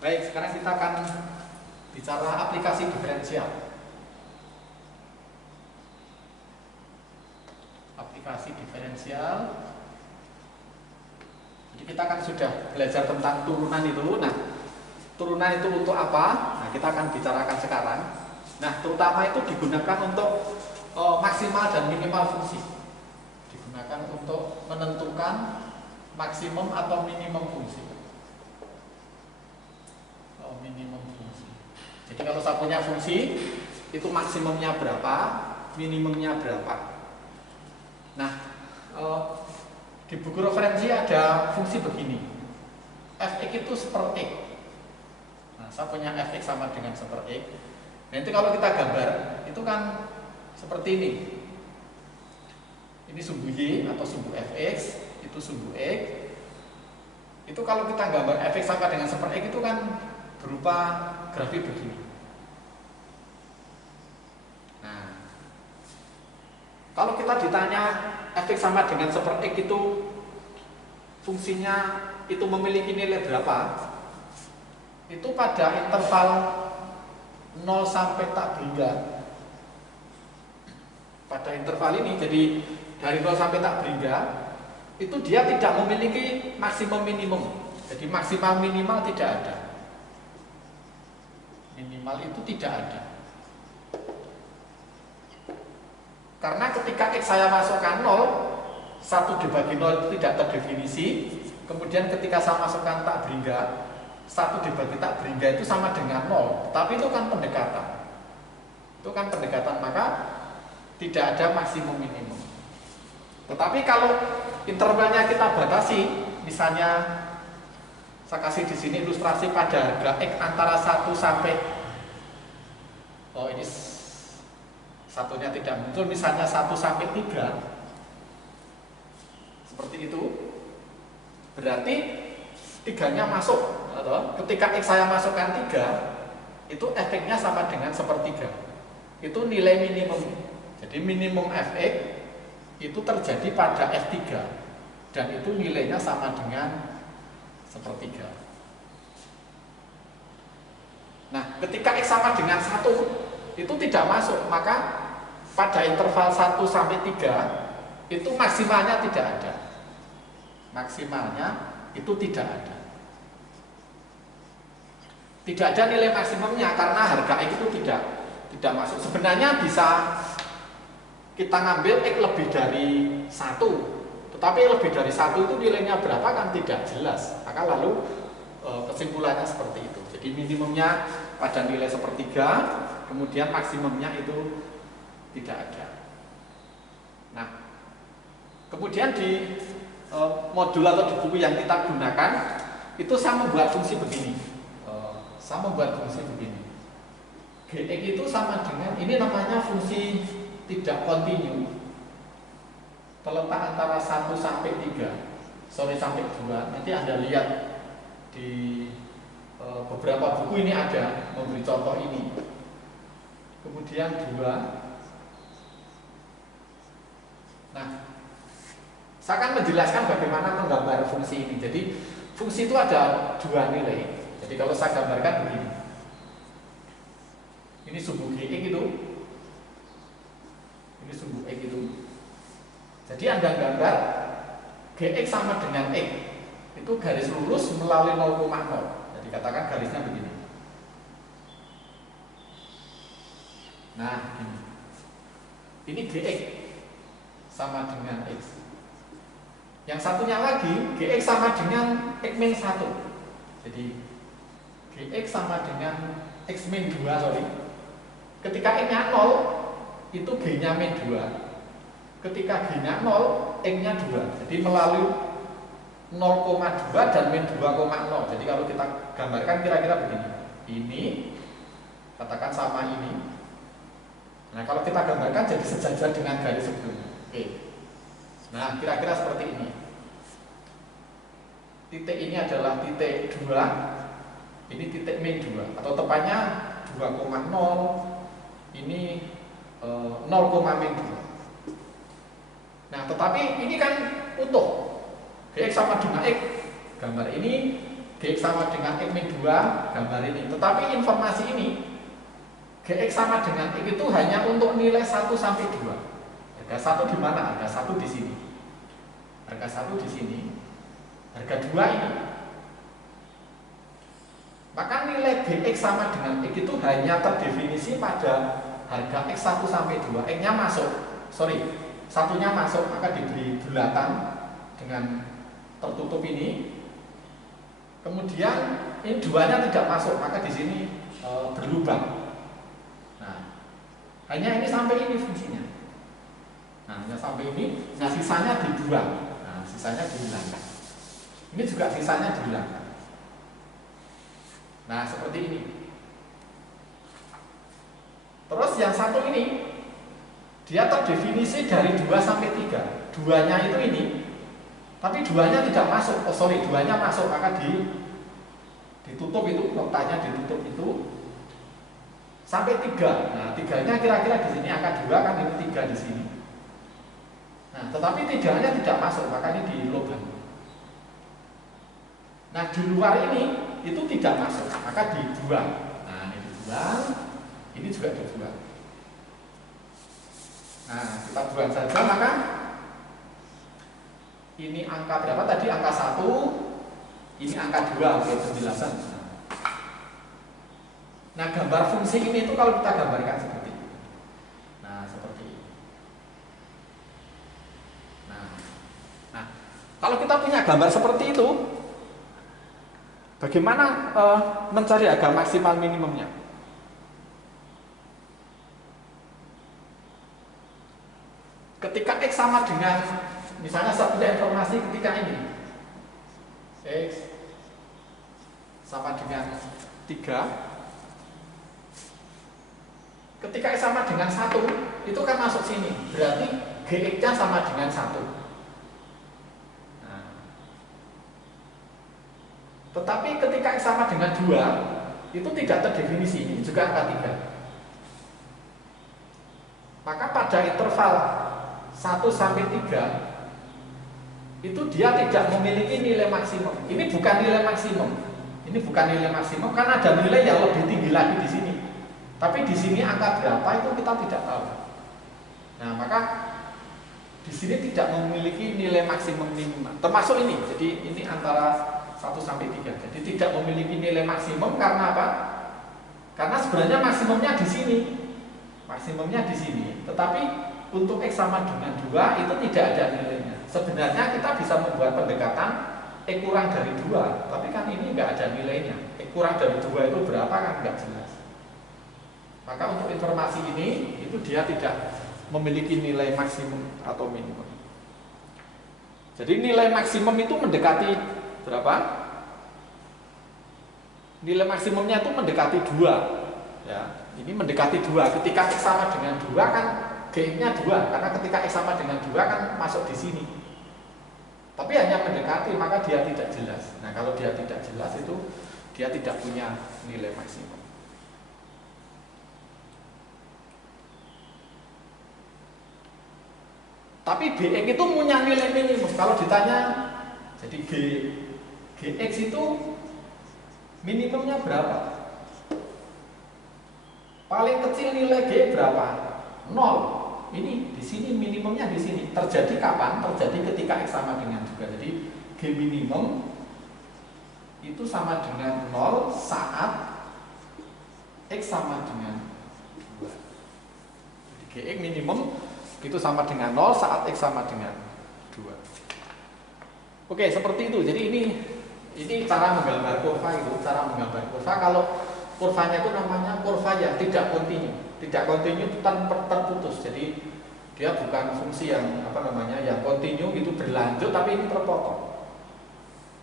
Baik, sekarang kita akan bicara aplikasi diferensial. Aplikasi diferensial. Jadi kita kan sudah belajar tentang turunan itu. Nah, turunan itu untuk apa? Nah, kita akan bicarakan sekarang. Nah, terutama itu digunakan untuk maksimal dan minimal fungsi. Digunakan untuk menentukan maksimum atau minimum fungsi. Minimum fungsi. Jadi kalau saya punya fungsi, itu maksimumnya berapa, minimumnya berapa. Nah, di buku referensi ada fungsi begini. Fx itu seper x. Nah, saya punya fx sama dengan seper x. Nanti kalau kita gambar, itu kan seperti ini. Ini sumbu y atau sumbu fx, itu sumbu x. Itu kalau kita gambar fx sama dengan seper x itu kan berupa grafik begini. Nah, kalau kita ditanya fx sama dengan seper x itu fungsinya itu memiliki nilai berapa, itu pada interval 0 sampai tak beringa. Pada interval ini, jadi dari 0 sampai tak beringa, itu dia tidak memiliki maksimum minimum. Jadi maksimal minimal tidak ada. Minimal itu tidak ada. Karena ketika x saya masukkan 0, 1 dibagi 0 itu tidak terdefinisi. Kemudian ketika saya masukkan tak beringa, 1 dibagi tak beringa itu sama dengan 0. Tapi itu kan pendekatan. Itu kan pendekatan, maka tidak ada maksimum minimum. Tetapi kalau intervalnya kita batasi, misalnya saya kasih di sini ilustrasi pada harga x antara 1 sampai ini satunya tidak muncul, misalnya 1 sampai 3. Seperti itu. Berarti 3-nya masuk, atau ketika x saya masukkan 3, itu efeknya sama dengan sepertiga. Itu nilai minimum. Jadi minimum fx itu terjadi pada f3 dan itu nilainya sama dengan sepertiga. Nah, ketika x sama dengan 1 itu tidak masuk, maka pada interval 1 sampai 3 itu maksimalnya tidak ada. Maksimalnya itu tidak ada. Tidak ada nilai maksimumnya karena harga x itu tidak masuk. Sebenarnya bisa kita ngambil x lebih dari 1. Tetapi lebih dari 1 itu nilainya berapa kan tidak jelas. Maka lalu kesimpulannya seperti itu. Jadi minimumnya pada nilai sepertiga, kemudian maksimumnya itu tidak ada. Nah, kemudian di modul atau di buku yang kita gunakan, itu saya membuat fungsi begini. Saya membuat fungsi begini. Gx itu sama dengan, ini namanya fungsi tidak kontinu. Terletak antara 1 sampai 3, sampai 2. Nanti Anda lihat di beberapa buku ini ada memberi contoh ini. Kemudian 2. Nah, saya akan menjelaskan bagaimana menggambar fungsi ini. Jadi fungsi itu ada 2 nilai. Jadi kalau saya gambarkan begini. Ini sumbu gx itu. Ini sumbu x itu. Jadi Anda gambar gx sama dengan x, itu garis lurus melalui 0,0. Jadi katakan garisnya begini. Nah, ini gx sama dengan x. Yang satunya lagi gx sama dengan x min 1. Jadi gx sama dengan x min 2, sorry. Ketika x-nya 0, itu g-nya min 2. Ketika g-nya 0, x-nya 2. Jadi melalui 0,2 dan min 2,0. Jadi kalau kita gambarkan kira-kira begini. Ini katakan sama ini. Nah, kalau kita gambarkan jadi sejajar dengan garis sebelumnya. Oke. Nah, kira-kira seperti ini. Titik ini adalah titik 2. Ini titik min 2 atau tepatnya 2,0. Ini 0, min 2. Nah, tetapi ini kan utuh. Gx sama dengan x. Gambar ini Gx sama dengan X min 2 gambar ini. Tetapi informasi ini Gx sama dengan X itu hanya untuk nilai 1 sampai 2. Harga 1 di mana? Harga 1 di sini. Harga 1 di sini. Harga 2 ini. Maka nilai Gx sama dengan X itu hanya terdefinisi pada harga X 1 sampai 2. X-nya masuk. Satunya masuk, maka diberi bulatan dengan tertutup ini. Kemudian ini 2-nya tidak masuk, maka di sini berlubang. Nah, hanya ini sampai ini fungsinya. Nah, hanya sampai ini. Nah, sisanya dibuang. Nah, sisanya dihilangkan. Ini juga sisanya dihilangkan. Nah, seperti ini. Terus yang satu ini, dia terdefinisi dari 2 sampai 3. 2-nya itu ini. Tapi 2-nya tidak masuk. 2-nya masuk, maka ditutup itu, noktanya ditutup itu sampai 3. Nah, 3-nya kira-kira di sini angka 2 kan ini 3 di sini. Nah, tetapi 3-nya tidak masuk, maka ini dilubang. Nah, di luar ini itu tidak masuk, maka dibuang. Nah, ini dibuang, ini juga dibuang. Nah, kita buang saja, maka ini angka berapa tadi? Angka 1, ini angka 2, oke, penjelasan. Nah, gambar fungsi ini itu kalau kita gambarkan seperti ini. Nah, seperti ini. Nah, kalau kita punya gambar seperti itu, bagaimana mencari harga maksimal minimumnya? Ketika X sama dengan, misalnya saya punya informasi ketika ini X sama dengan 3, ketika X sama dengan 1 itu kan masuk sini, berarti Gx nya sama dengan 1. Nah, tetapi ketika X sama dengan 2 itu tidak terdefinisi, ini juga angka 3. Maka pada interval 1 sampai 3 itu dia tidak memiliki nilai maksimum. Ini bukan nilai maksimum. Ini bukan nilai maksimum karena ada nilai yang lebih tinggi lagi di sini. Tapi di sini angka berapa itu kita tidak tahu. Nah, maka di sini tidak memiliki nilai maksimum minimal. Termasuk ini. Jadi ini antara 1 sampai 3. Jadi tidak memiliki nilai maksimum karena apa? Karena sebenarnya maksimumnya di sini. Maksimumnya di sini. Tetapi untuk X sama dengan 2 itu tidak ada nilainya. Sebenarnya kita bisa membuat pendekatan X kurang dari 2, tapi kan ini nggak ada nilainya. X kurang dari 2 itu berapa kan nggak jelas. Maka untuk informasi ini itu dia tidak memiliki nilai maksimum atau minimum. Jadi nilai maksimum itu mendekati berapa? Nilai maksimumnya itu mendekati 2. Ya, ini mendekati 2. Ketika X sama dengan 2 kan G-nya 2, karena ketika X sama dengan 2 kan masuk di sini. Tapi hanya mendekati, maka dia tidak jelas. Nah, kalau dia tidak jelas itu dia tidak punya nilai maksimum. Tapi Bx itu punya nilai minimum. Kalau ditanya, jadi Gx itu minimumnya berapa? Paling kecil nilai G berapa? 0. Ini di sini minimumnya di sini. Terjadi kapan? Terjadi ketika X sama dengan 2. Jadi G minimum itu sama dengan 0 saat X sama dengan 2. Jadi Gx minimum itu sama dengan 0 saat X sama dengan 2. Oke, seperti itu. Jadi ini cara menggambar kurva itu. Cara menggambar kurva, kalau kurvanya itu namanya kurva yang tidak kontinu. Tidak kontinu itu terputus. Jadi dia bukan fungsi yang yang kontinu itu berlanjut, tapi ini terpotong.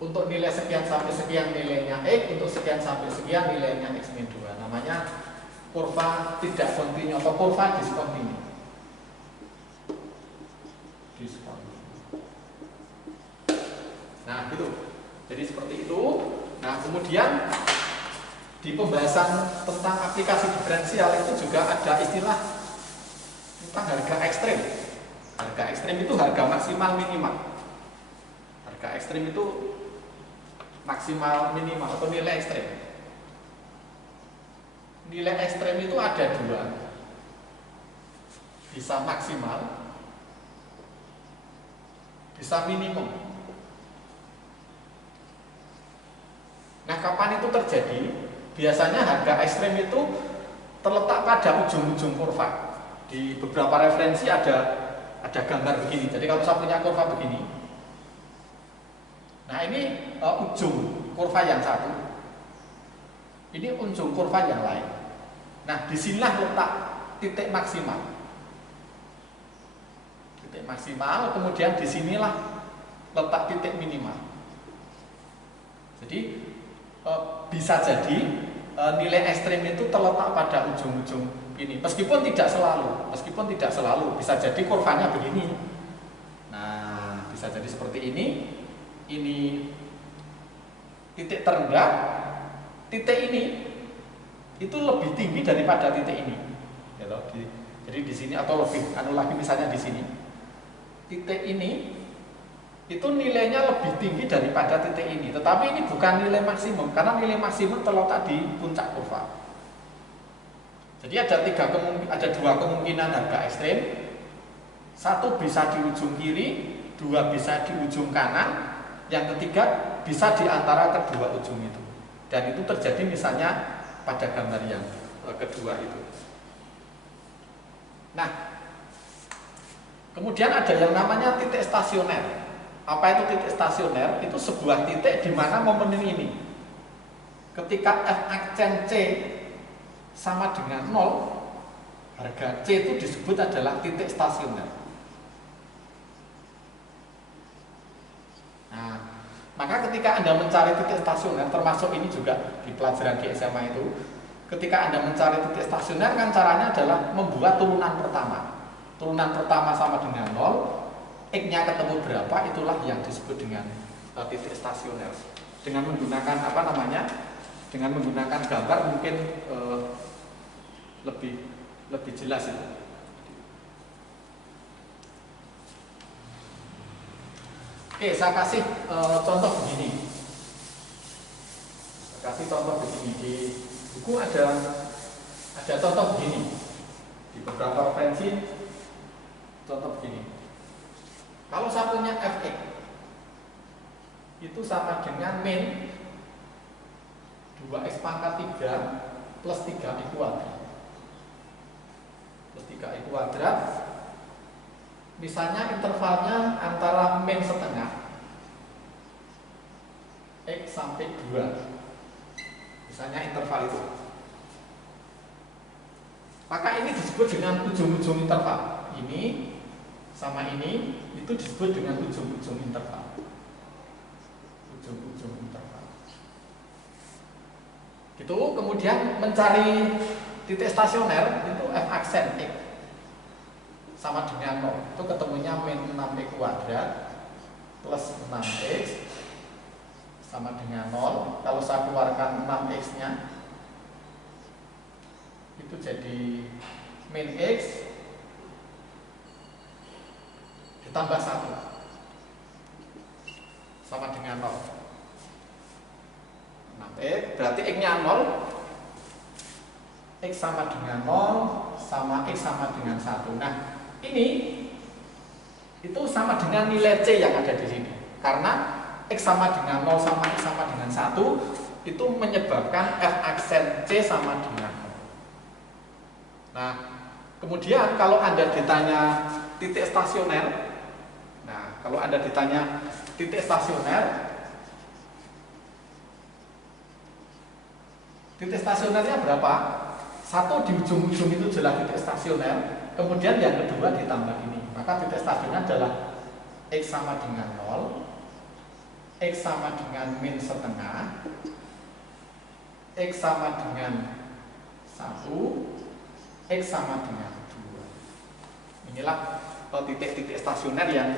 Untuk nilai sekian sampai sekian nilainya X, untuk sekian sampai sekian nilainya X min 2. Namanya kurva tidak kontinu atau kurva diskontinu. Nah, gitu. Jadi seperti itu. Nah, kemudian di pembahasan tentang aplikasi diferensial itu juga ada istilah tentang harga ekstrim. Harga ekstrim itu harga maksimal minimal. Harga ekstrim itu maksimal minimal atau nilai ekstrem. Nilai ekstrem itu ada dua, bisa maksimal, bisa minimum. Nah, kapan itu terjadi? Biasanya harga ekstrem itu terletak pada ujung-ujung kurva. Di beberapa referensi ada gambar begini. Jadi kalau saya punya kurva begini, nah ini ujung kurva yang satu, ini ujung kurva yang lain. Nah, disinilah letak titik maksimal. Titik maksimal, kemudian disinilah letak titik minimal. Jadi bisa jadi nilai ekstrem itu terletak pada ujung-ujung ini, meskipun tidak selalu, bisa jadi kurvanya begini. Nah, bisa jadi seperti ini titik terendah, titik ini itu lebih tinggi daripada titik ini, gitu. Jadi di sini atau lebih lagi misalnya di sini, titik ini itu nilainya lebih tinggi daripada titik ini, tetapi ini bukan nilai maksimum karena nilai maksimum terletak di puncak kurva. Jadi ada dua kemungkinan harga ekstrem. Satu bisa di ujung kiri, dua bisa di ujung kanan, yang ketiga bisa di antara kedua ujung itu. Dan itu terjadi misalnya pada gambar yang kedua itu. Nah, kemudian ada yang namanya titik stasioner. Apa itu titik stasioner? Itu sebuah titik di mana momen ini, ketika F aksen C sama dengan 0, harga C itu disebut adalah titik stasioner. Nah, maka ketika Anda mencari titik stasioner, termasuk ini juga di pelajaran di SMA itu, ketika Anda mencari titik stasioner kan caranya adalah membuat turunan pertama. Turunan pertama sama dengan 0, X-nya ketemu berapa, itulah yang disebut dengan titik stasioner. Dengan menggunakan dengan menggunakan gambar mungkin lebih jelas itu. Oke, saya kasih contoh begini. Di buku ada contoh begini. Di beberapa referensi contoh begini. Kalau saya punya Fx itu sama dengan min 2x pangkat 3 plus 3y kuadrat. Plus 3y kuadrat. Misalnya intervalnya antara min setengah x sampai 2. Misalnya interval itu. Maka ini disebut dengan ujung-ujung interval. Ini sama ini itu disebut dengan ujung-ujung interval. Ujung-ujung interval. Gitu, kemudian mencari titik stasioner itu F aksen X sama dengan 0. Itu ketemunya min 6x kuadrat plus 6x sama dengan 0. Kalau saya keluarkan 6x-nya itu jadi min x ditambah 1 sama dengan 0. 6x berarti x-nya 0, x sama dengan 0 sama x sama dengan 1. Nah, ini itu sama dengan nilai C yang ada di sini. Karena x sama dengan 0 sama x sama dengan 1 itu menyebabkan F aksen C sama dengan 0. Nah, kemudian kalau Anda ditanya titik stasioner, titik stasionernya berapa? Satu di ujung-ujung itu jelas titik stasioner, kemudian yang kedua ditambah ini. Maka titik stasioner adalah x sama dengan 0, x sama dengan min setengah, x sama dengan 1, x sama dengan 2. Inilah titik-titik stasioner yang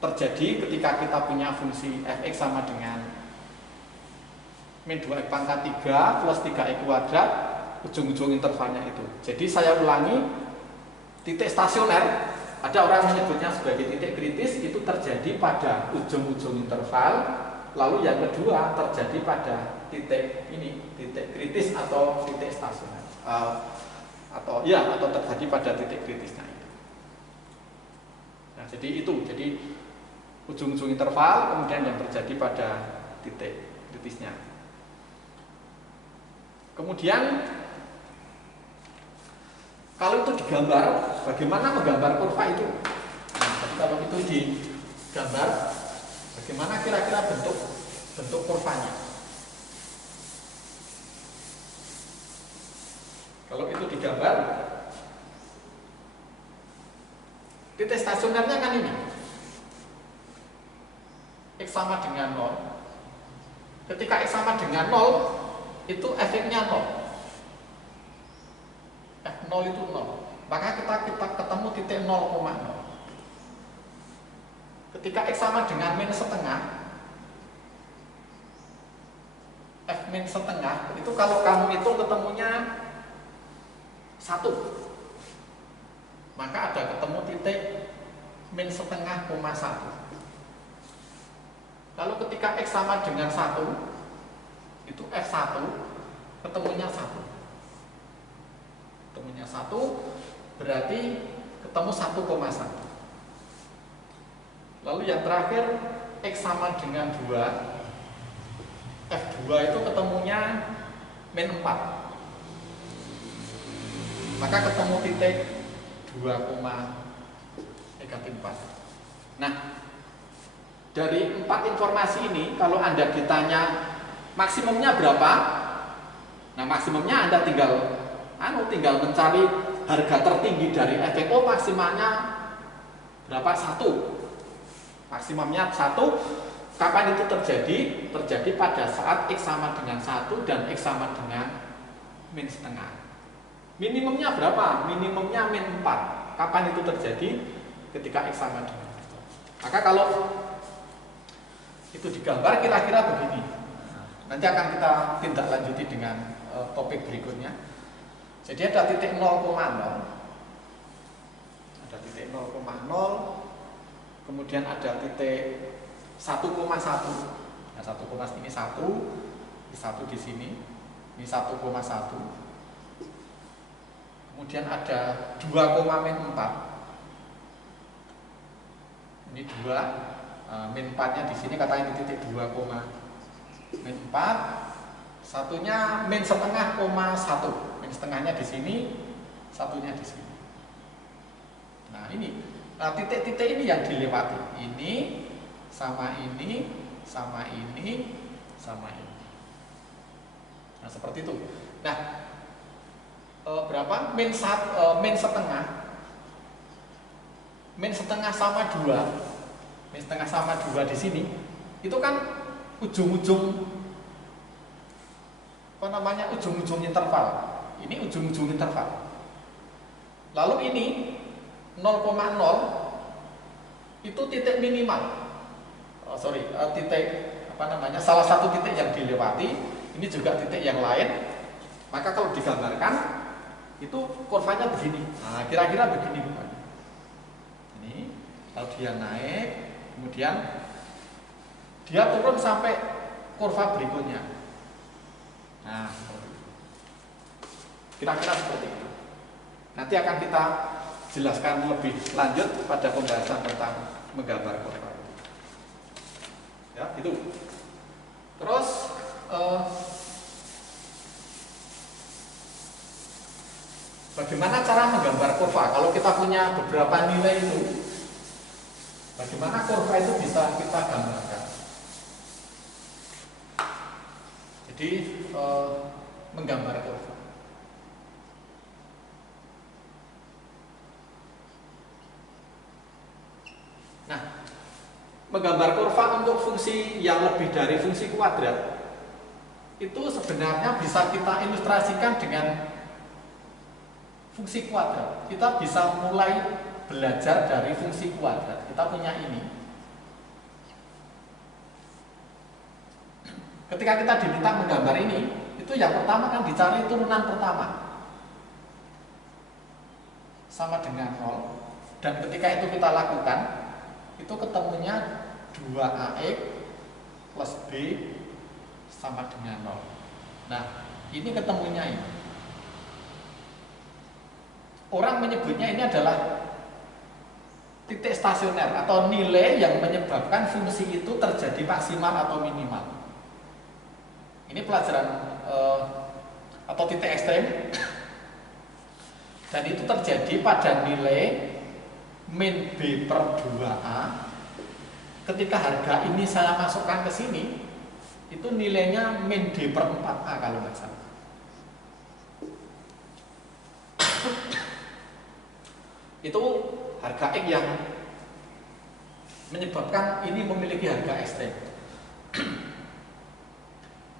terjadi ketika kita punya fungsi fx sama dengan min 2x pangkat 3 plus 3y kuadrat, ujung-ujung intervalnya itu. Jadi saya ulangi, titik stasioner, ada orang menyebutnya sebagai titik kritis, itu terjadi pada ujung-ujung interval Lalu yang kedua terjadi pada titik ini, titik kritis atau titik stasioner, atau terjadi pada titik kritisnya itu. Nah, jadi ujung-ujung interval kemudian yang terjadi pada titik kritisnya. Kemudian kalau itu digambar, bagaimana menggambar kurva itu? Nah, jadi kalau itu digambar, bagaimana kira-kira bentuk kurvanya? Kalau itu digambar, titik stasionernya kan ini, X sama dengan 0. Ketika X sama dengan 0, itu efeknya 0. F0 itu 0. Maka kita ketemu titik 0,0. Ketika X sama dengan min setengah, F min setengah, itu kalau kamu hitung ketemunya 1. Maka ada ketemu titik min setengah, 1. Lalu ketika X sama dengan 1, itu F1 ketemunya 1. Ketemunya 1 berarti ketemu 1,1. Lalu yang terakhir X sama dengan 2, F2 itu ketemunya min 4. Maka ketemu titik 2,4. Nah, dari 4 informasi ini, kalau Anda ditanya maksimumnya berapa, nah maksimumnya Anda tinggal mencari harga tertinggi dari FFO, maksimalnya berapa? 1. Maksimumnya 1. Kapan itu terjadi? Terjadi pada saat X sama dengan 1 dan X sama dengan min setengah. Minimumnya berapa? Minimumnya min 4. Kapan itu terjadi? Ketika X sama dengan 1. Maka kalau itu digambar kira-kira begini. Nanti akan kita tindak lanjuti dengan topik berikutnya. Jadi ada titik 0,0. Ada titik 0,0. Kemudian ada titik 1,1. Nah, 1, ini 1 di sini. Ini 1,1. Kemudian ada 2,4. Ini 2, min 4-nya di sini, katakan di titik 2,4. Satunya min setengah, 1. Min setengahnya di sini, satunya di sini. Nah, ini. Nah, titik-titik ini yang dilewati. Ini sama ini, sama ini, sama ini. Nah, seperti itu. Nah, berapa? Min setengah. Min setengah sama 2. Min setengah sama 2 di sini. Itu kan ujung-ujung ujung-ujung interval. Ini ujung-ujung interval. Lalu ini 0,0 itu titik minimal. Salah satu titik yang dilewati. Ini juga titik yang lain. Maka kalau digambarkan itu kurvanya begini. Nah, kira-kira begini bukan? Ini kalau dia naik, kemudian dia turun sampai kurva berikutnya. Nah, kira-kira seperti itu. Nanti akan kita jelaskan lebih lanjut pada pembahasan tentang menggambar kurva. Ya, itu. Terus bagaimana cara menggambar kurva? Kalau kita punya beberapa nilai itu, bagaimana kurva itu bisa kita gambarkan? Jadi menggambar kurva. Nah, menggambar kurva untuk fungsi yang lebih dari fungsi kuadrat itu sebenarnya bisa kita ilustrasikan dengan fungsi kuadrat. Kita bisa mulai belajar dari fungsi kuadrat. Kita punya ini. Ketika kita diminta menggambar ini, itu yang pertama kan dicari turunan pertama. Sama dengan 0. Dan ketika itu kita lakukan, itu ketemunya 2AX plus B sama dengan 0. Nah, ini ketemunya ini. Orang menyebutnya ini adalah titik stasioner atau nilai yang menyebabkan fungsi itu terjadi maksimal atau minimal. Ini pelajaran atau titik ekstrem, dan itu terjadi pada nilai min B per 2A. Ketika harga ini saya masukkan ke sini, itu nilainya min D per 4A kalau nggak salah. Itu harga X yang menyebabkan ini memiliki harga ekstrem.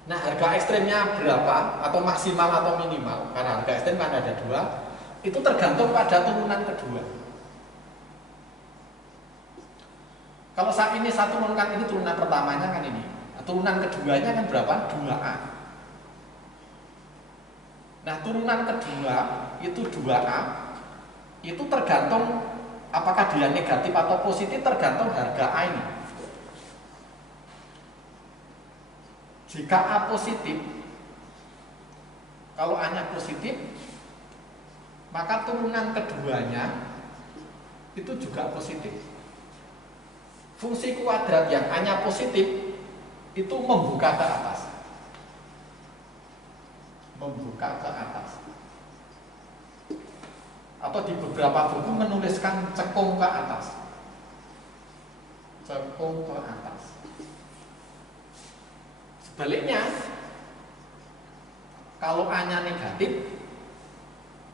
Nah, harga ekstremnya berapa atau maksimal atau minimal, karena harga ekstrem kan ada dua, itu tergantung pada turunan kedua. Kalau saat ini saya turunkan ini turunan pertamanya kan ini, nah, turunan keduanya kan berapa? 2A. Nah, turunan kedua itu 2A, itu tergantung apakah dia negatif atau positif, tergantung harga A ini. Jika A positif, kalau A-nya positif, maka turunan keduanya itu juga positif. Fungsi kuadrat yang A-nya positif itu membuka ke atas. Membuka ke atas. Atau di beberapa buku menuliskan cekung ke atas. Cekung ke atas. Sebaliknya, kalau A-nya negatif,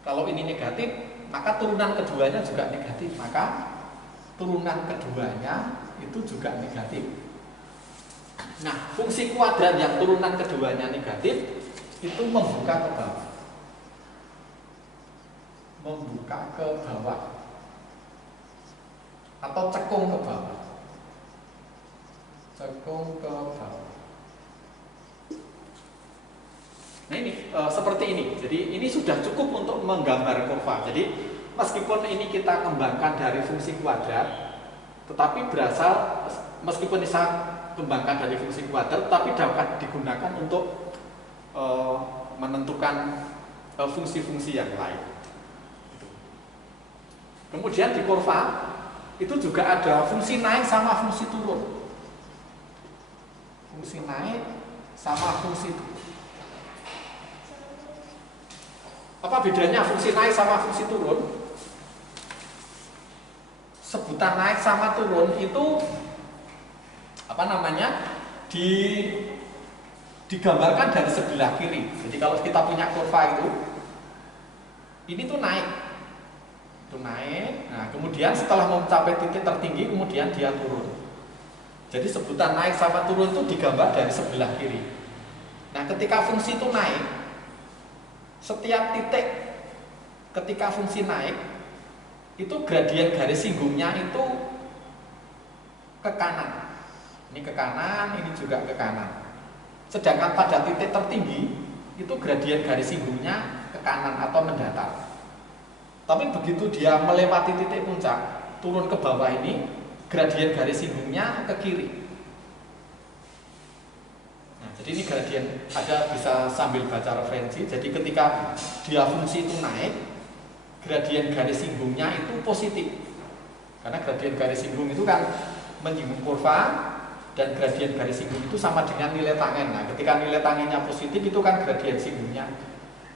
kalau ini negatif, maka turunan keduanya juga negatif. Maka turunan keduanya itu juga negatif. Nah, fungsi kuadrat yang turunan keduanya negatif itu membuka ke bawah. Membuka ke bawah. Atau cekung ke bawah. Cekung ke bawah. Nah, ini seperti ini. Jadi ini sudah cukup untuk menggambar kurva. Jadi meskipun ini kita kembangkan dari fungsi kuadrat, tetapi berasal, meskipun bisa kembangkan dari fungsi kuadrat, tapi dapat digunakan untuk menentukan fungsi-fungsi yang lain. Kemudian di kurva itu juga ada fungsi naik sama fungsi turun. Fungsi naik sama fungsi turun. Apa bedanya fungsi naik sama fungsi turun? Sebutan naik sama turun itu apa namanya? Digambarkan dari sebelah kiri. Jadi kalau kita punya kurva itu, ini tuh naik. Itu naik. Nah, kemudian setelah mencapai titik tertinggi kemudian dia turun. Jadi sebutan naik sama turun itu digambar dari sebelah kiri. Nah, ketika fungsi itu naik, setiap titik ketika fungsi naik itu gradien garis singgungnya itu ke kanan. Ini ke kanan, ini juga ke kanan. Sedangkan pada titik tertinggi itu gradien garis singgungnya ke kanan atau mendatar. Tapi begitu dia melewati titik puncak, turun ke bawah ini, gradien garis singgungnya ke kiri. Nah, jadi ini gradien, ada bisa sambil baca referensi. Jadi ketika dia fungsi itu naik, gradien garis singgungnya itu positif. Karena gradien garis singgung itu kan menyinggung kurva, dan gradien garis singgung itu sama dengan nilai tangen. Nah, ketika nilai tangennya positif itu kan gradien singgungnya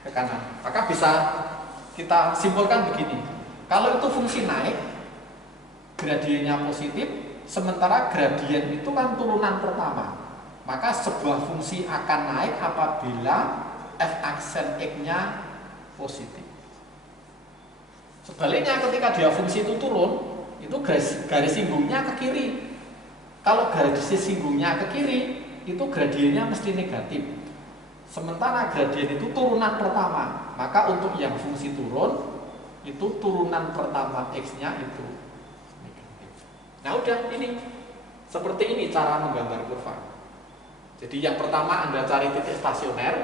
ke kanan. Maka bisa kita simpulkan begini. Kalau itu fungsi naik, gradiennya positif, sementara gradien itu kan turunan pertama. Maka sebuah fungsi akan naik apabila f aksen x-nya positif. Sebaliknya ketika dia fungsi itu turun, itu garis singgungnya ke kiri. Kalau garis singgungnya ke kiri, itu gradiennya mesti negatif. Sementara gradien itu turunan pertama, maka untuk yang fungsi turun, itu turunan pertama x-nya itu negatif. Nah udah, ini seperti ini cara menggambar kurva. Jadi yang pertama Anda cari titik stasioner.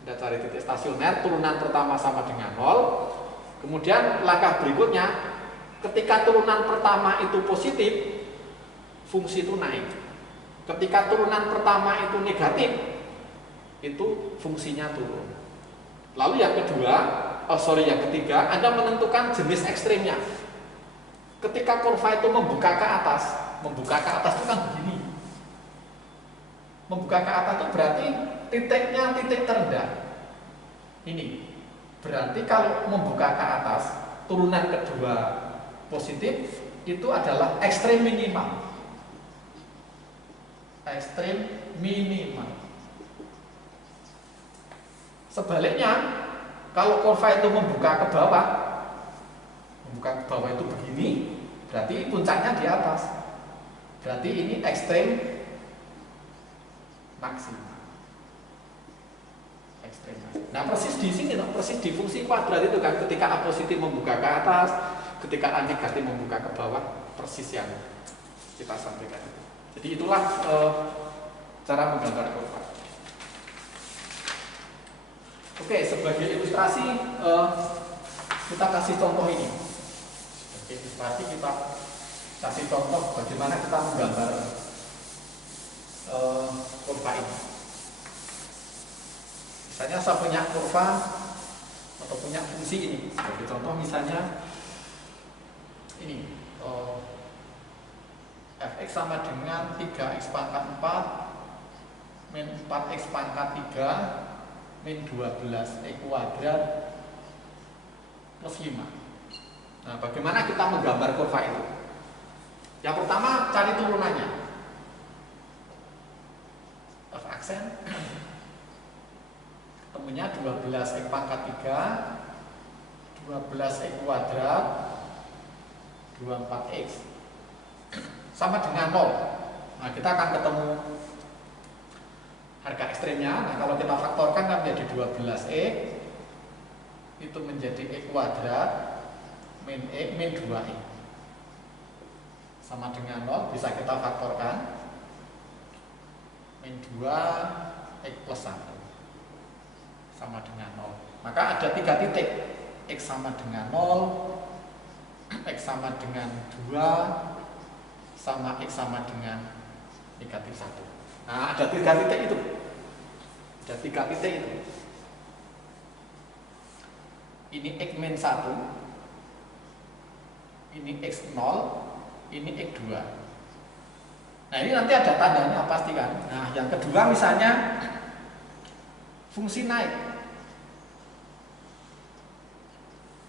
Anda cari titik stasioner, turunan pertama sama dengan 0. Kemudian langkah berikutnya, ketika turunan pertama itu positif, fungsi itu naik. Ketika turunan pertama itu negatif, itu fungsinya turun. Lalu yang ketiga, Anda menentukan jenis ekstrimnya. Ketika kurva itu membuka ke atas itu kan begini. Membuka ke atas itu berarti titiknya titik terendah. Ini berarti kalau membuka ke atas, turunan kedua positif itu adalah ekstrim minimal. Ekstrim minimal. Sebaliknya, kalau kurva itu membuka ke bawah itu begini, berarti puncaknya di atas. Berarti ini ekstrem maksimal. Nah, persis di sini, persis di fungsi kuadrat itu kan, ketika A positif membuka ke atas, ketika A negatif membuka ke bawah, persis yang kita sampaikan. Jadi itulah cara menggambar kurva. Oke, sebagai ilustrasi kita kasih contoh ini. Sebagai ilustrasi kita kasih contoh bagaimana kita menggambar kurva ini. Misalnya saya punya kurva atau punya fungsi ini. Sebagai contoh misalnya ini fx sama dengan 3x pangkat 4 min 4x pangkat 3 min 12x kuadrat plus 5. Nah, bagaimana kita menggambar kurva itu? Yang pertama, cari turunannya. F aksen ketemunya 12x pangkat 3 12x kuadrat 24x sama dengan 0. Nah, kita akan ketemu harga ekstrimnya. Nah, kalau kita faktorkan kan menjadi 12x itu menjadi x kuadrat min x min 2x sama dengan 0, bisa kita faktorkan min 2x plus 1 sama dengan 0. Maka ada 3 titik, x sama dengan 0, x sama dengan 2, sama x sama dengan negatif 1. Nah, ada 3 titik itu. Ada 3 titik itu. Ini x min 1, ini x 0, ini x 2. Nah, ini nanti ada tandanya pasti kan. Nah, yang kedua misalnya fungsi naik.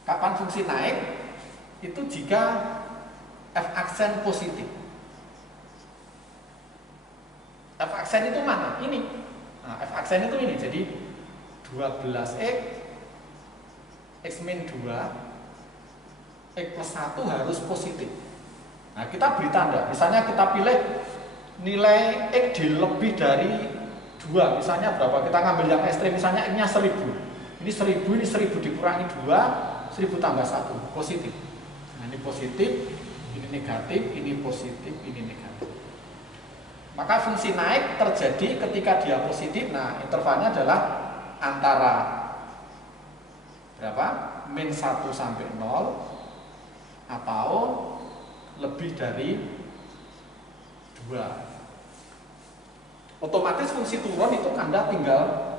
Kapan fungsi naik? Itu jika f aksen positif. F aksen itu mana? Ini. Nah, f aksen itu ini. Jadi 12x x min 2 x plus 1 harus positif. Nah, kita beri tanda. Misalnya kita pilih nilai x di lebih dari 2. Misalnya berapa? Kita ngambil yang ekstrim. Misalnya x-nya 1000. Ini 1000, ini 1000 dikurangi 2, 1000 tambah 1, positif. Nah, ini positif, ini negatif, ini positif, ini negatif. Maka fungsi naik terjadi ketika dia positif. Nah, intervalnya adalah antara berapa? Min 1 sampai 0 atau lebih dari 2. Otomatis fungsi turun itu Anda tinggal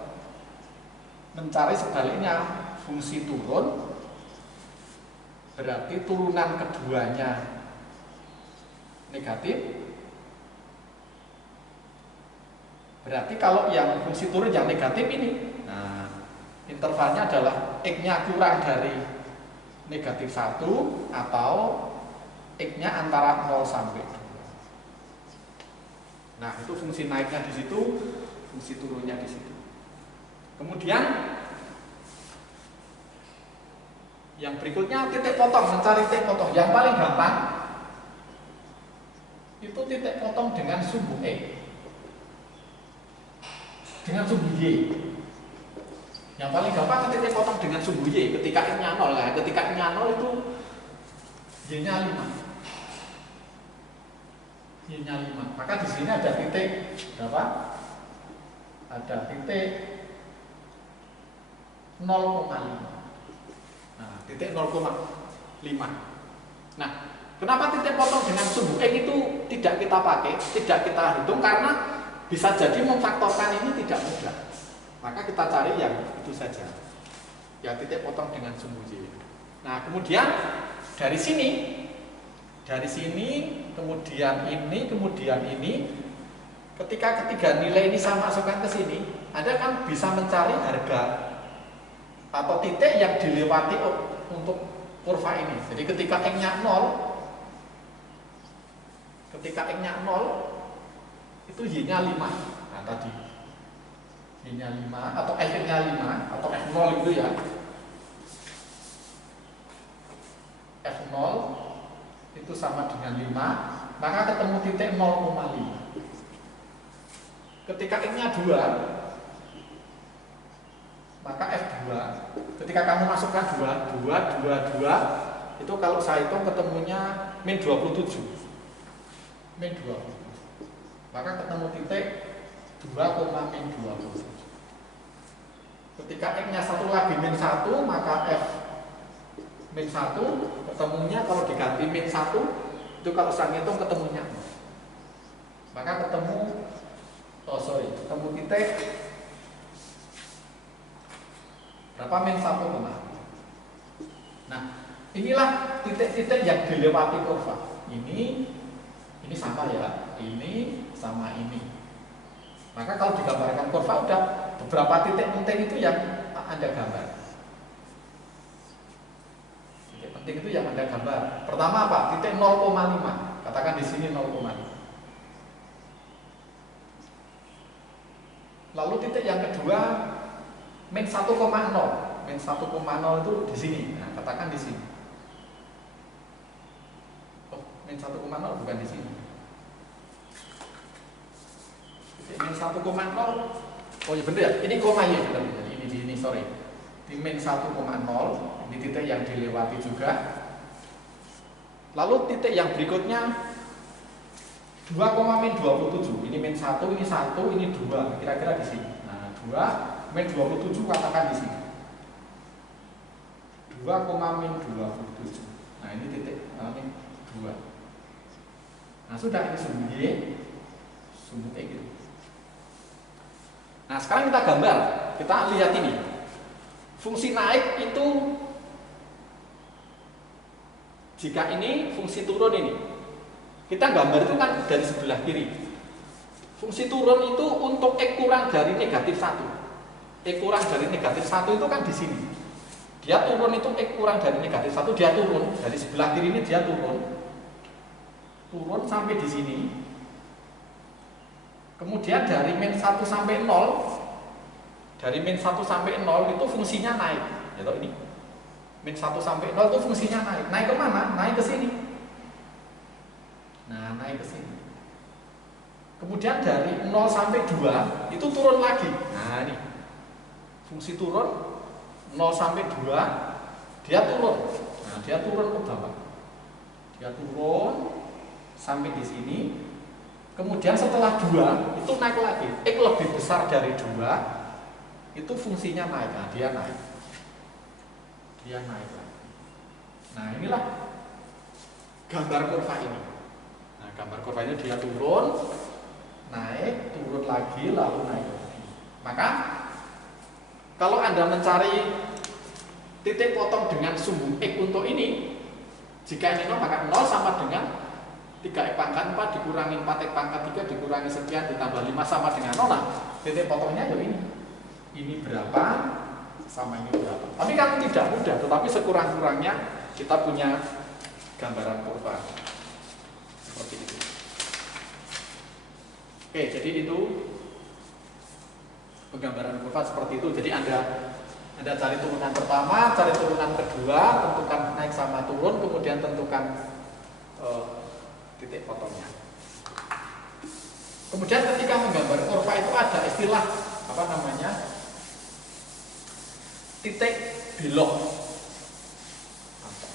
mencari sebaliknya. Fungsi turun berarti turunan keduanya negatif. Berarti kalau yang fungsi turun yang negatif ini, nah, intervalnya adalah x-nya kurang dari negatif 1 atau x-nya antara 0 sampai 2. Nah, itu fungsi naiknya di situ, fungsi turunnya di situ. Kemudian yang berikutnya titik potong, mencari titik potong. Yang paling gampang itu titik potong dengan sumbu E, dengan sumbu Y. Yang paling gampang titik potong dengan sumbu Y ketika x-nya 0. Nah, ketika x-nya 0 itu Y-nya 5. Y-nya 5. Maka di sini ada titik berapa? Ada titik 0,5. Nah, titik 0,5. Nah, Kenapa titik potong dengan sumbu X itu tidak kita pakai, tidak kita hitung, karena bisa jadi memfaktorkan ini tidak mudah. Maka kita cari yang itu saja, ya titik potong dengan sumbu Y. Nah kemudian dari sini, kemudian ini, ketika ketiga nilai ini saya masukkan ke sini, Anda kan bisa mencari harga atau titik yang dilewati untuk kurva ini. Jadi ketika X-nya 0, itu Y-nya 5. Nah tadi Y-nya 5 atau F-nya 5 atau F0 itu ya. F0 itu sama dengan 5, maka ketemu titik 0,5. Ketika X-nya 2, maka F2, ketika kamu masukkan 2, itu kalau saya hitung ketemunya min 27. Maka ketemu titik 2,-27. Ketika X-nya 1 lagi min 1, maka F min 1 ketemunya kalau diganti min 1, itu kalau saya hitung ketemunya. Maka ketemu titik berapa min 1, nah inilah titik-titik yang dilewati kurva. Ini sama ya, ini sama ini. Maka kalau digambarkan kurva udah beberapa titik penting itu yang Anda gambar. Titik penting itu yang Anda gambar. Pertama apa? Titik 0,5. Katakan di sini 0,5. Lalu titik yang kedua min 1,0. Min 1,0 itu di sini. Nah, katakan di sini. Oh, min 1,0 bukan di sini. Min 1,0. Oh ya benar ya. Ini koma ya benar. Ini sorry. Di min 1,0 ini titik yang dilewati juga. Lalu titik yang berikutnya 2,-27. Ini min 1, ini 1, ini 2. Kira-kira di sini. Nah, 2 min 27 katakan di sini. 2,-27. Nah, ini titik ini 2. Nah, sudah ini sumbu Y, sumbu X gitu. Nah, sekarang kita gambar. Kita lihat ini. Fungsi naik itu jika ini fungsi turun ini. Kita gambar itu kan dari sebelah kiri. Fungsi turun itu untuk X kurang dari negatif 1. X kurang dari negatif 1 itu kan di sini. Dia turun itu X kurang dari negatif 1, dia turun. Dari sebelah kiri ini dia turun. Turun sampai di sini. Kemudian dari min 1 sampai 0, dari min 1 sampai 0 itu fungsinya naik. Ya toh ini. Min 1 sampai 0 itu fungsinya naik. Naik ke mana? Naik ke sini. Nah, naik ke sini. Kemudian dari 0 sampai 2 itu turun lagi. Nah, ini. Fungsi turun 0 sampai 2 dia turun. Nah, dia turun ke bawah. Dia turun sampai di sini. Kemudian setelah 2 itu naik lagi. X lebih besar dari 2 itu fungsinya naik. Nah, dia naik. Dia naik lagi. Nah, inilah gambar kurva ini. Nah, gambar kurva ini dia turun, naik, turun lagi, lalu naik lagi. Maka kalau Anda mencari titik potong dengan sumbu X untuk ini, jika ini 0 maka 0 sama dengan 3x pangkat 4 dikurangi 4x pangkat 3 dikurangi sekian ditambah 5 sama dengan 0. Nah, titik potongnya ya ini. Ini berapa sama ini berapa. Tapi kan tidak mudah, tetapi sekurang-kurangnya kita punya gambaran kurva seperti itu. Oke, jadi itu penggambaran kurva seperti itu. Jadi Anda cari turunan pertama, cari turunan kedua, tentukan naik sama turun, kemudian tentukan titik potongnya. Kemudian ketika menggambar kurva itu ada istilah apa namanya? Titik belok.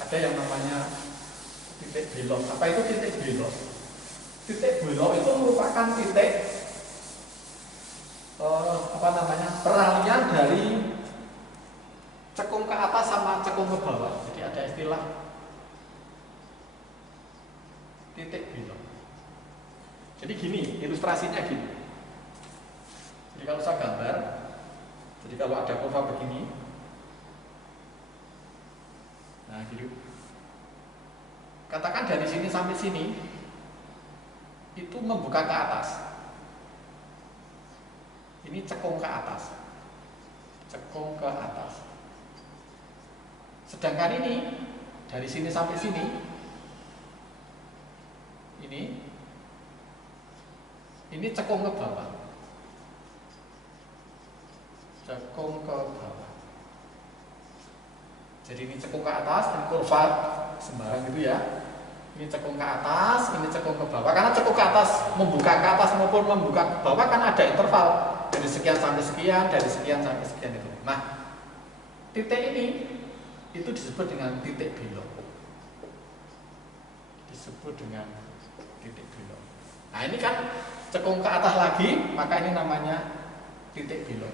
Ada yang namanya titik belok. Apa itu titik belok? Titik belok itu merupakan titik peralihan dari cekung ke atas sama cekung ke bawah. Jadi ada istilah Jadi gini, ilustrasinya gini. Jadi kalau saya gambar, jadi kalau ada kurva begini, nah gitu. Katakan dari sini sampai sini itu membuka ke atas. Ini cekung ke atas. Cekung ke atas. Sedangkan ini dari sini sampai sini ini cekung ke bawah. Cekung ke bawah. Jadi ini cekung ke atas, ini kurva sembarang gitu ya. Ini cekung ke atas, ini cekung ke bawah. Karena cekung ke atas membuka ke atas maupun membuka ke bawah kan ada interval dari sekian sampai sekian, dari sekian sampai sekian itu. Nah, titik ini itu disebut dengan titik belok. Disebut dengan titik belok. Nah, ini kan cekung ke atas lagi, maka ini namanya titik belok.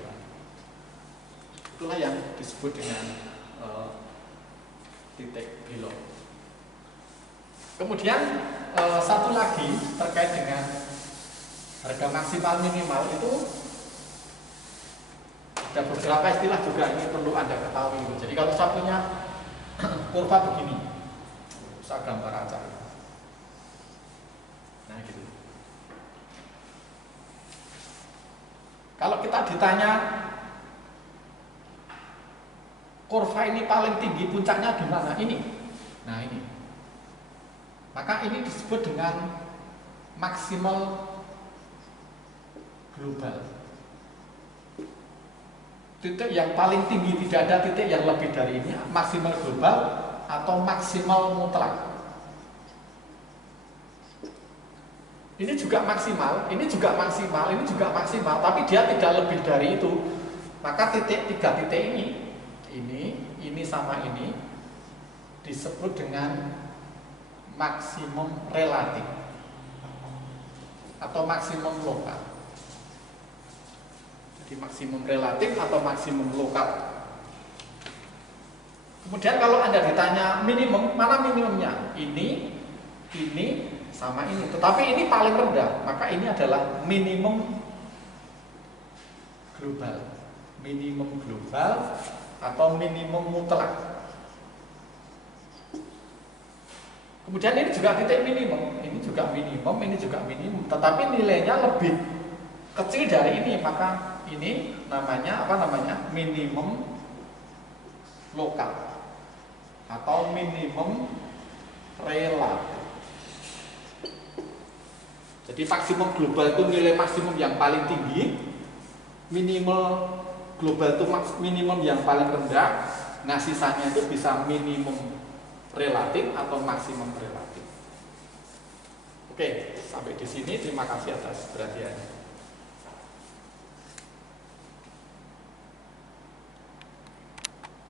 Itulah yang disebut dengan titik belok. Kemudian satu lagi terkait dengan harga maksimal minimal itu ada beberapa istilah juga ini perlu Anda ketahui. Jadi kalau saya punya kurva begini, saya gambar aja. Nah gitu. Kalau kita ditanya kurva ini paling tinggi puncaknya di mana? Ini. Nah ini. Maka ini disebut dengan maksimal global. Titik yang paling tinggi, tidak ada titik yang lebih dari ini, maksimal global atau maksimal mutlak. Ini juga maksimal, ini juga maksimal, ini juga maksimal, tapi dia tidak lebih dari itu. Maka tiga titik ini sama ini disebut dengan maksimum relatif atau maksimum lokal. Jadi maksimum relatif atau maksimum lokal. Kemudian kalau Anda ditanya minimum, mana minimumnya? Ini sama ini. Tetapi ini paling rendah, maka ini adalah minimum global. Minimum global atau minimum mutlak. Kemudian ini juga titik minimum, ini juga minimum, ini juga minimum. Tetapi nilainya lebih kecil dari ini, maka ini namanya minimum lokal atau minimum relatif. Jadi maksimum global itu nilai maksimum yang paling tinggi, minimal global itu minimum yang paling rendah. Nah sisanya itu bisa minimum relatif atau maksimum relatif. Oke, sampai di sini. Terima kasih atas perhatiannya.